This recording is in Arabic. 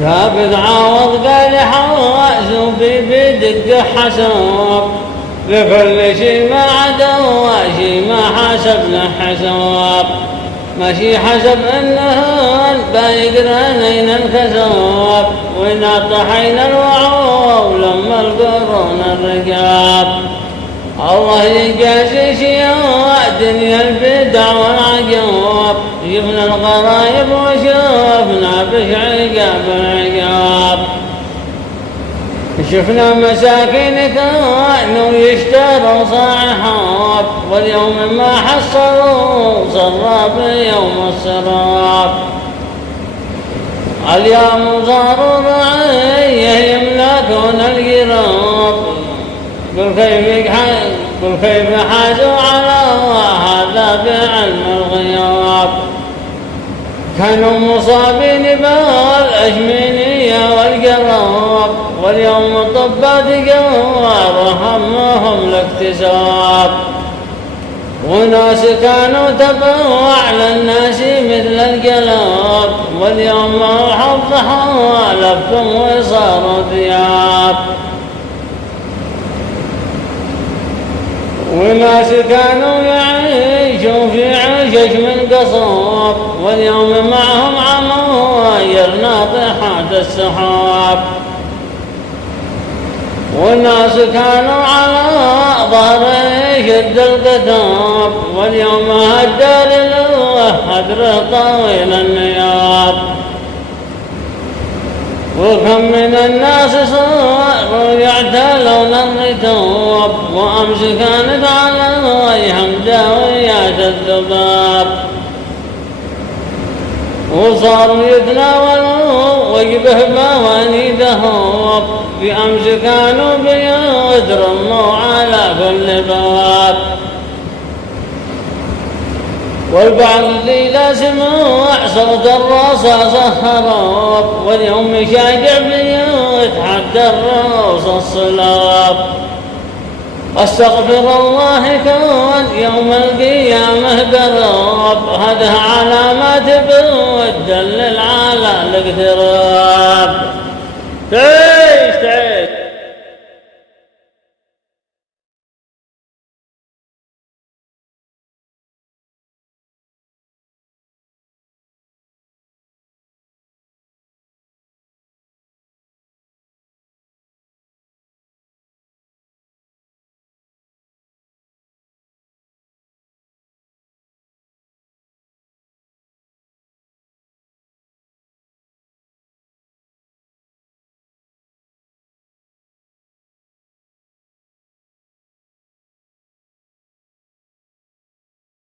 ثابت عوض قال حواس بدق حساب لكل شي ما عدا شي ما حسبنا حساب ماشي حسب انهن بايقرانين الكساب ونطحين الوعو لما القرون الرقاب الله يجازي شيوع دنيا البدع والعقاب شفنا الغرايب وشفنا بشعقاب العقاب شفنا مساكين كانوا يشتروا صاحب واليوم ما حصلوا صراب يوم الصراب اليوم صاروا رعيه يملكون القراب قل كيف حازوا على هذا بعلم الغياب كانوا مصابين بالأشمينية والقراب واليوم طبات قوار همهم الاكتساب وناس كانوا تبوع للناس مثل القلاب واليوم الحظ حالفهم وصاروا ثياب وناس كانوا يعيشوا في عشش من قصاب واليوم معهم عماير ناطحات السحاب والناس كانوا على ظهر شد القتاب واليوم هدى للهدر طويل النياب وكم من الناس صاروا يعتلون الرتاب وأمس كانت عليهم داويات الذباب وصاروا يتناولوا وجبه بواني ذهب بأمس كانوا بيضرموا على كل باب والبعض ذي لا سمع صوت الرصاص هرب واليوم شاجع بيتحدى الرصاص الصلاب استغفر الله كون يوم القيامة قرب هذا علامات بتدلل على الاقتراب. تعيش